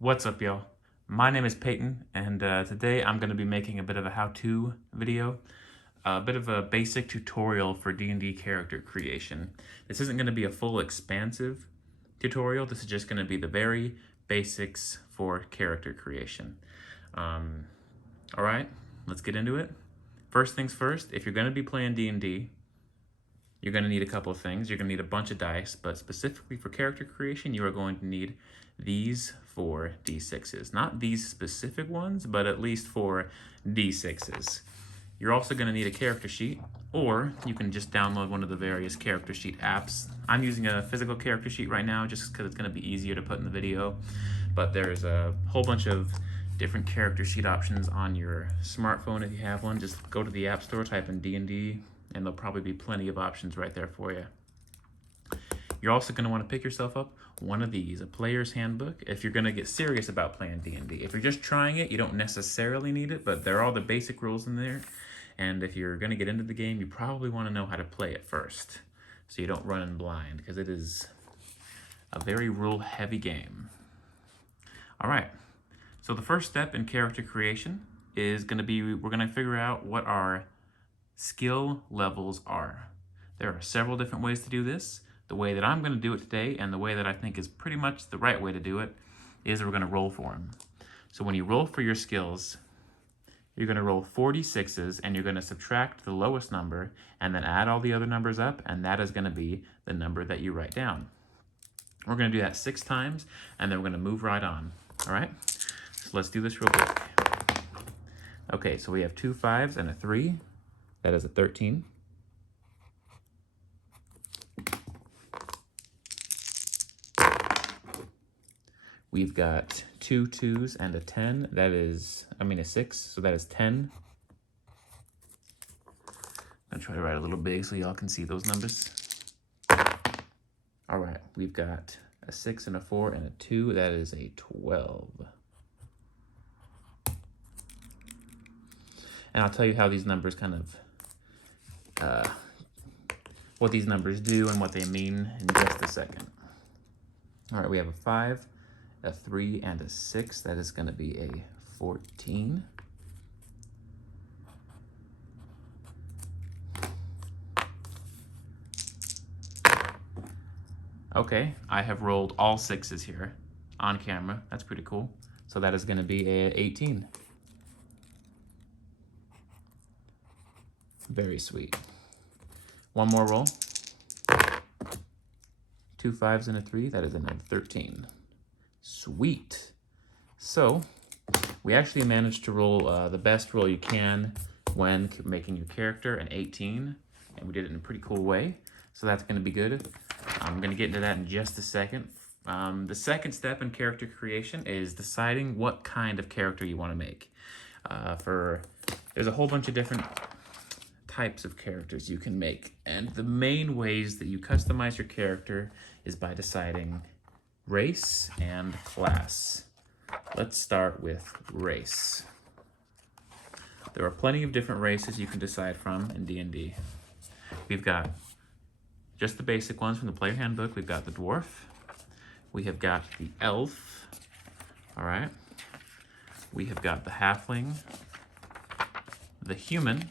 What's up, y'all? My name is Peyton, and today I'm going to be making a bit of a how-to video, a bit of a basic tutorial for D&D character creation. This isn't going to be a full expansive tutorial. This is just going to be the very basics for character creation. All right, let's get into it. First things first, if you're going to be playing D&D, you're going to need a couple of things. You're going to need a bunch of dice, but specifically for character creation, you are going to need these 4 D6s. Not these specific ones, but at least 4 D6s. You're also going to need a character sheet, or you can just download one of the various character sheet apps. I'm using a physical character sheet right now just because it's going to be easier to put in the video, but there's a whole bunch of different character sheet options on your smartphone if you have one. Just go to the App Store, type in D&D, and there'll probably be plenty of options right there for you. You're also going to want to pick yourself up one of these, a player's handbook, if you're going to get serious about playing D&D. If you're just trying it, you don't necessarily need it, but there are all the basic rules in there. And if you're going to get into the game, you probably want to know how to play it first, so you don't run in blind, because it is a very rule-heavy game. All right, so the first step in character creation is going to be, we're going to figure out what our skill levels are. There are several different ways to do this. The way that I'm going to do it today, and the way that I think is pretty much the right way to do it, is we're going to roll for them. So when you roll for your skills, you're going to roll 46s, and you're going to subtract the lowest number, and then add all the other numbers up, and that is going to be the number that you write down. We're going to do that 6 times, and then we're going to move right on. All right? So let's do this real quick. Okay, so we have 2 5s and a 3. That is a 13. We've got 2 2s and a 10. That is, a 6, so that is 10. I'm gonna try to write a little big so y'all can see those numbers. All right, we've got a 6 and a 4 and a 2. That is a 12. And I'll tell you how these numbers kind of, what these numbers do and what they mean in just a second. All right, we have a 5, a 3, and a 6. That is going to be a 14. Okay, I have rolled all 6s here on camera. That's pretty cool. So that is going to be a 18. Very sweet. One more roll. 2 5s and a 3. That is another 13. Sweet. So we actually managed to roll the best roll you can when making your character, an 18, and we did it in a pretty cool way. So that's going to be good. I'm going to get into that in just a second. The second step in character creation is deciding what kind of character you want to make. There's a whole bunch of different types of characters you can make, and the main ways that you customize your character is by deciding race and class. Let's start with race. There are plenty of different races you can decide from in D&D. We've got just the basic ones from the player handbook. We've got the dwarf. We have got the elf. All right. We have got the halfling, the human.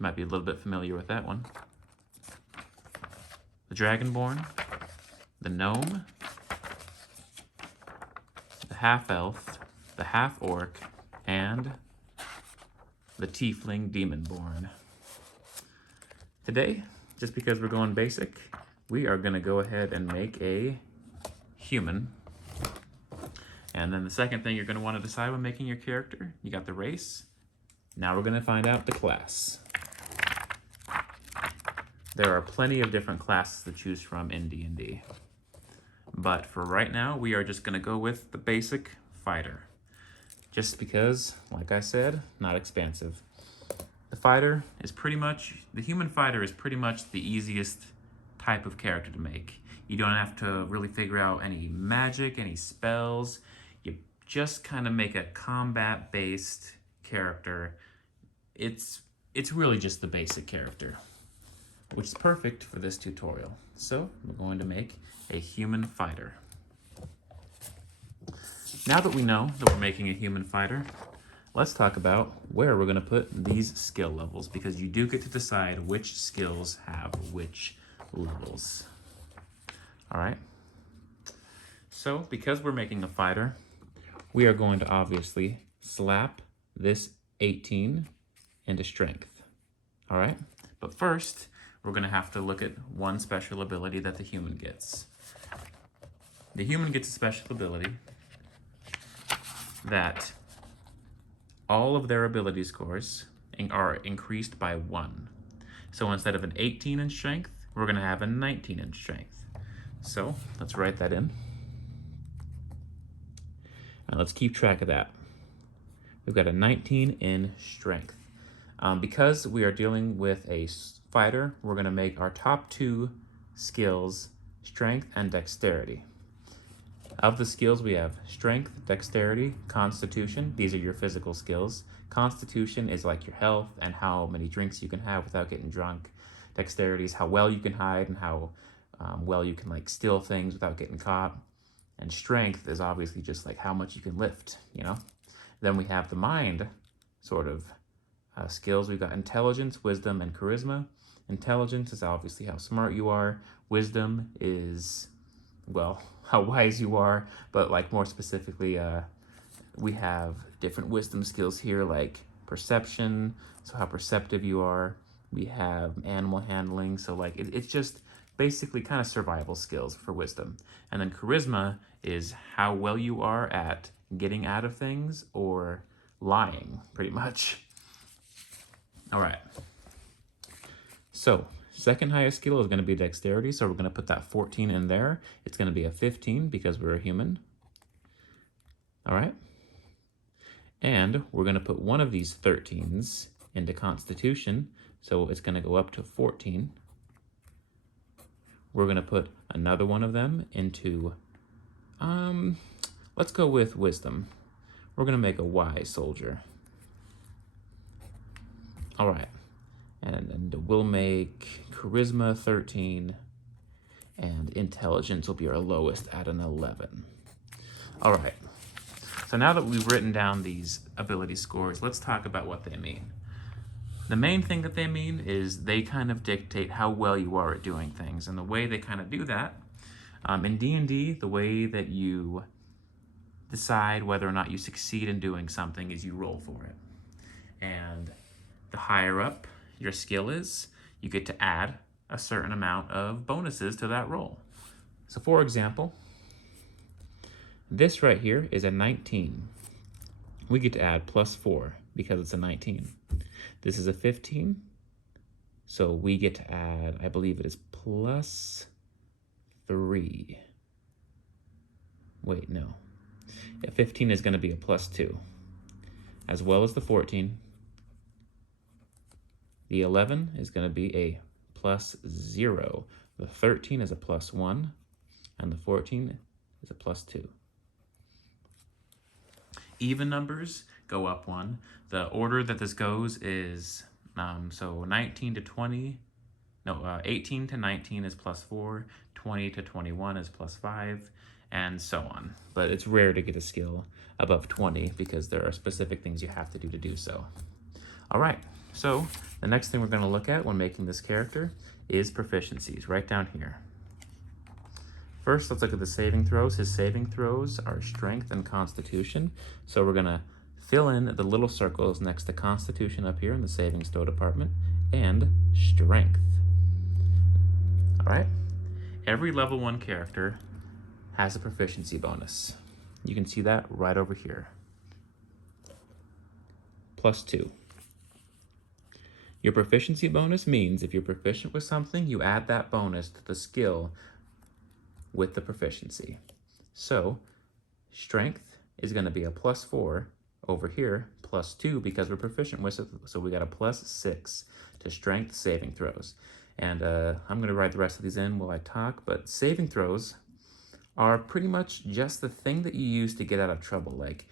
Might be a little bit familiar with that one. The dragonborn, the gnome, the half-elf, the half-orc, and the tiefling demonborn. Today, just because we're going basic, we are going to go ahead and make a human. And then the second thing you're going to want to decide when making your character, you got the race. Now we're going to find out the class. There are plenty of different classes to choose from in D&D. But for right now, we are just going to go with the basic fighter. Just because, like I said, not expansive. The human fighter is pretty much the easiest type of character to make. You don't have to really figure out any magic, any spells. You just kind of make a combat-based character. It's really just the basic character, which is perfect for this tutorial. So we're going to make a human fighter. now that we know that we're making a human fighter, let's talk about where we're going to put these skill levels, because you do get to decide which skills have which levels. All right. So because we're making a fighter, we are going to obviously slap this 18 into strength. All right. But first, we're going to have to look at one special ability that the human gets. The human gets a special ability that all of their ability scores are increased by 1. So instead of an 18 in strength, we're going to have a 19 in strength. So let's write that in. And let's keep track of that. We've got a 19 in strength. Because we are dealing with a fighter, we're going to make our top 2 skills strength and dexterity. Of the skills, we have strength, dexterity, constitution. These are your physical skills. Constitution is like your health and how many drinks you can have without getting drunk. Dexterity is how well you can hide and how well you can like steal things without getting caught. And strength is obviously just like how much you can lift, you know? Then we have the mind sort of skills. We've got intelligence, wisdom, and charisma. Intelligence is obviously how smart you are. Wisdom is, well, how wise you are, but like more specifically, we have different wisdom skills here, like perception, so how perceptive you are. We have animal handling, so like it's just basically kind of survival skills for wisdom. And then charisma is how well you are at getting out of things or lying, pretty much. All right. So second highest skill is going to be dexterity, so we're going to put that 14 in there. It's going to be a 15 because we're a human. All right. And we're going to put one of these 13s into constitution, so it's going to go up to 14. We're going to put another one of them into, let's go with wisdom. We're going to make a wise soldier. All right. And we'll make charisma 13, and intelligence will be our lowest at an 11. All right. So now that we've written down these ability scores, let's talk about what they mean. The main thing that they mean is they kind of dictate how well you are at doing things. And the way they kind of do that, in D&D, the way that you decide whether or not you succeed in doing something is you roll for it. And the higher up your skill is, you get to add a certain amount of bonuses to that roll. So for example, this right here is a 19. We get to add +4 because it's a 19. This is a 15, so we get to add, I believe it is +3. Wait, no. Yeah, 15 is going to be a +2, as well as the 14. The 11 is going to be a +0. The 13 is a +1, and the 14 is a +2. Even numbers go up 1. The order that this goes is, so 19 to 20, no, 18 to 19 is +4, 20 to 21 is +5, and so on. But it's rare to get a skill above 20 because there are specific things you have to do so. All right, so the next thing we're going to look at when making this character is proficiencies, right down here. First, let's look at the saving throws. His saving throws are strength and constitution. So we're going to fill in the little circles next to constitution up here in the savings throw department and strength. All right. Every level 1 character has a proficiency bonus. You can see that right over here. +2. Your proficiency bonus means if you're proficient with something, you add that bonus to the skill with the proficiency. So strength is going to be a +4 over here, +2 because we're proficient with it, so we got a +6 to strength saving throws. And I'm going to write the rest of these in while I talk, but saving throws are pretty much just the thing that you use to get out of trouble. Like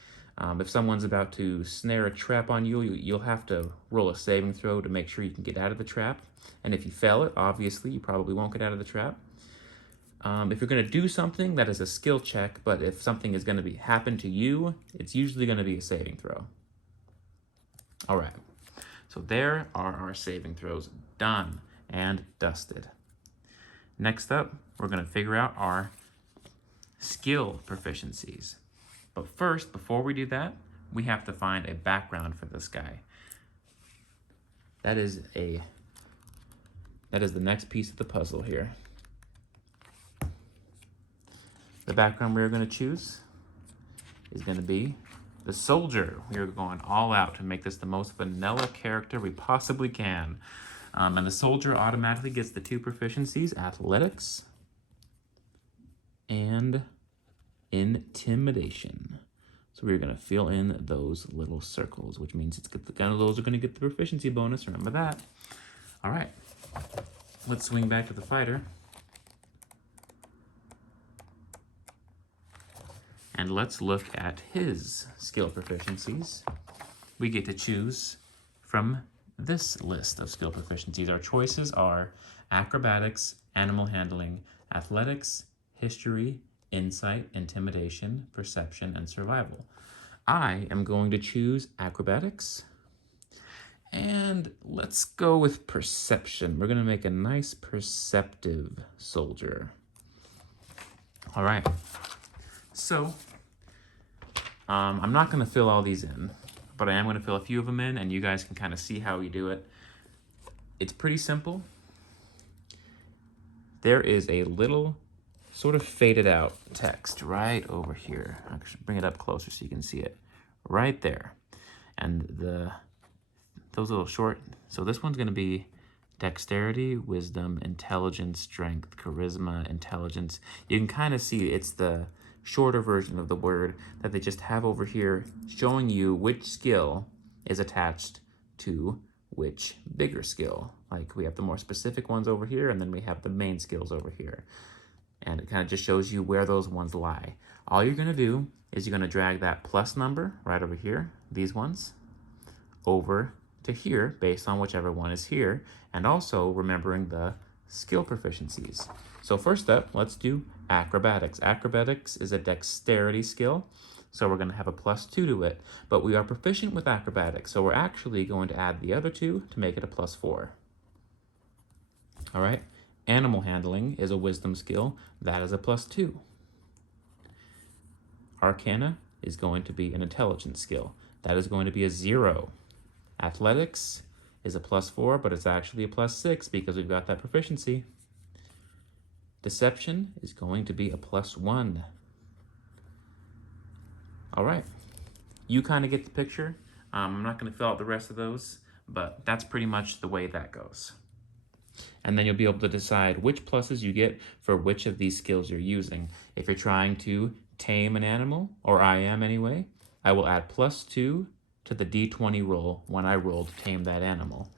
if someone's about to snare a trap on you, you'll have to roll a saving throw to make sure you can get out of the trap. And if you fail it, obviously you probably won't get out of the trap. If you're going to do something, that is a skill check, but if something is going to happen to you, it's usually going to be a saving throw. All right, so there are our saving throws done and dusted. Next up, we're going to figure out our skill proficiencies. But first, before we do that, we have to find a background for this guy. That is the next piece of the puzzle here. The background we're going to choose is going to be the soldier. We are going all out to make this the most vanilla character we possibly can. And the soldier automatically gets the 2 proficiencies, athletics and intimidation. So we're going to fill in those little circles, which means those are going to get the proficiency bonus. Remember that. All right, let's swing back to the fighter. And let's look at his skill proficiencies. We get to choose from this list of skill proficiencies. Our choices are acrobatics, animal handling, athletics, history, insight, intimidation, perception, and survival. I am going to choose acrobatics. And let's go with perception. We're going to make a nice perceptive soldier. All right. So, I'm not going to fill all these in, but I am going to fill a few of them in, and you guys can kind of see how we do it. It's pretty simple. There is a little sort of faded out text right over here. I'll bring it up closer so you can see it. Right there. And those little short, so this one's going to be dexterity, wisdom, intelligence, strength, charisma, intelligence. You can kind of see it's the shorter version of the word that they just have over here, showing you which skill is attached to which bigger skill. Like we have the more specific ones over here, and then we have the main skills over here. And it kind of just shows you where those ones lie. All you're going to do is you're going to drag that plus number right over here, these ones, over to here based on whichever one is here, and also remembering the skill proficiencies. So first up, let's do acrobatics. Acrobatics is a dexterity skill, so we're going to have a +2 to it, but we are proficient with acrobatics, so we're actually going to add the other 2 to make it a +4. All right, animal handling is a wisdom skill. That is a +2. Arcana is going to be an intelligence skill. That is going to be a 0. Athletics is a +4, but it's actually a +6 because we've got that proficiency. Deception is going to be a +1. All right, you kind of get the picture. I'm not going to fill out the rest of those, but that's pretty much the way that goes. And then you'll be able to decide which pluses you get for which of these skills you're using. If you're trying to tame an animal, or I am anyway, I will add +2 to the D20 roll when I roll to tame that animal.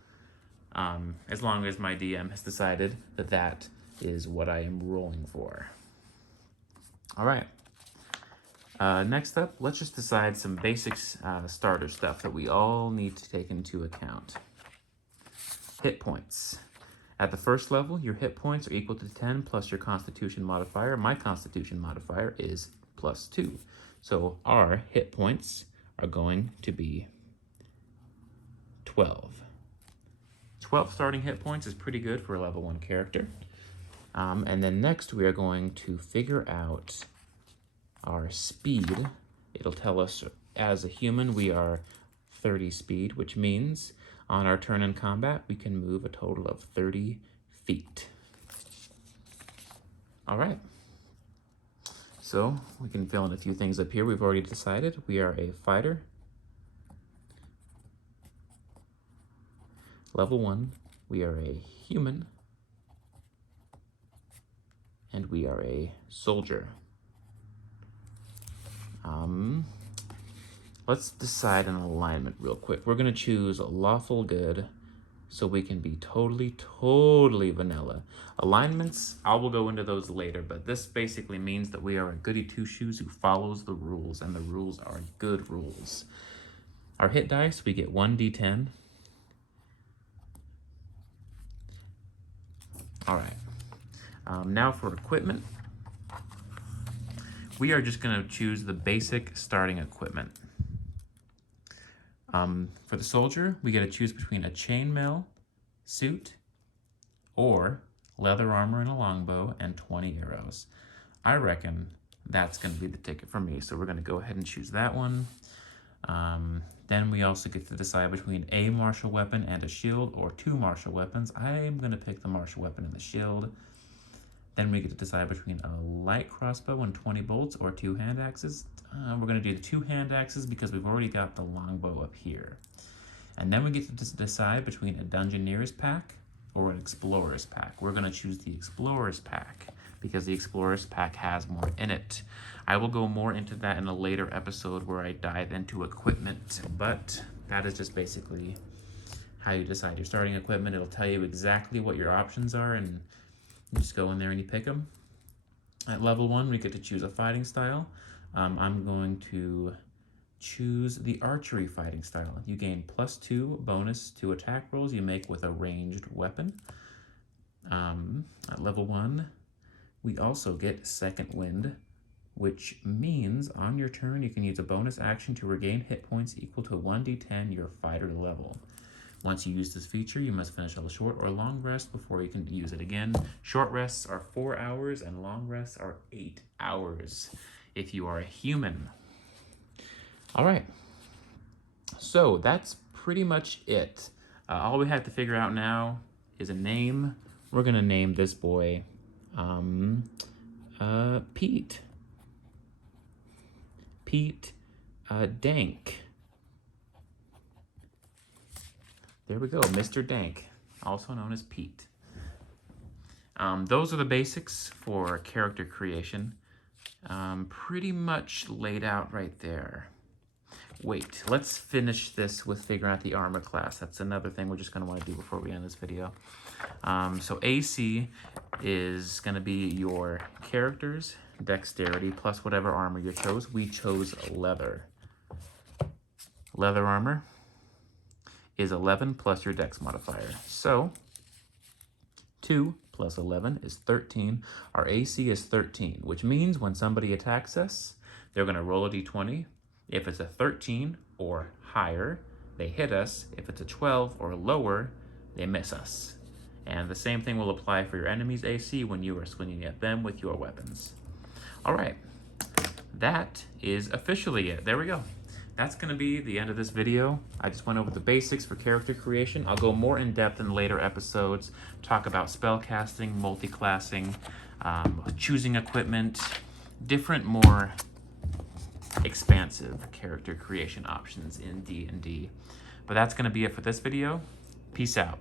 As long as my DM has decided that that is what I am rolling for. All right. Next up, let's just decide some basic starter stuff that we all need to take into account. Hit points. At the first level, your hit points are equal to 10 plus your constitution modifier. My constitution modifier is +2. So our hit points are going to be 12. 12 starting hit points is pretty good for a level 1 character. And then next we are going to figure out our speed. It'll tell us as a human we are 30 speed, which means on our turn in combat we can move a total of 30 feet. All right. So we can fill in a few things up here. We've already decided we are a fighter. Level 1, we are a human. And we are a soldier. Let's decide an alignment real quick. We're gonna choose lawful good so we can be totally vanilla. Alignments, I will go into those later, but this basically means that we are a goody two-shoes who follows the rules, and the rules are good rules. Our hit dice, we get 1d10. All right. Now for equipment, we are just going to choose the basic starting equipment. For the soldier, we get to choose between a chainmail suit or leather armor and a longbow and 20 arrows. I reckon that's going to be the ticket for me, so we're going to go ahead and choose that one. Then we also get to decide between a martial weapon and a shield or 2 martial weapons. I'm going to pick the martial weapon and the shield. Then we get to decide between a light crossbow and 20 bolts or 2 hand axes. We're going to do the 2 hand axes because we've already got the longbow up here. And then we get to decide between a Dungeoneer's pack or an Explorer's pack. We're going to choose the Explorer's pack because the Explorer's pack has more in it. I will go more into that in a later episode where I dive into equipment, but that is just basically how you decide your starting equipment. It'll tell you exactly what your options are, and you just go in there and you pick them. At level 1, we get to choose a fighting style. I'm going to choose the archery fighting style. You gain +2 bonus to attack rolls you make with a ranged weapon. At level 1, we also get second wind, which means on your turn you can use a bonus action to regain hit points equal to 1d10 your fighter level. Once you use this feature, you must finish a short or long rest before you can use it again. Short rests are 4 hours and long rests are 8 hours if you are a human. All right, so that's pretty much it. All we have to figure out now is a name. We're gonna name this boy Pete. Pete Dank. There we go, Mr. Dank, also known as Pete. Those are the basics for character creation. Pretty much laid out right there. Wait, let's finish this with figuring out the armor class. That's another thing we're just going to want to do before we end this video. So AC is going to be your character's dexterity plus whatever armor you chose. We chose leather. Leather armor is 11 plus your dex modifier. So 2 plus 11 is 13. Our AC is 13, which means when somebody attacks us, they're going to roll a d20. If it's a 13 or higher, they hit us. If it's a 12 or lower, they miss us. And the same thing will apply for your enemy's AC when you are swinging at them with your weapons. All right, that is officially it. There we go. That's going to be the end of this video. I just went over the basics for character creation. I'll go more in depth in later episodes, talk about spell casting, multi-classing, choosing equipment, different, more expansive character creation options in D&D. But that's going to be it for this video. Peace out.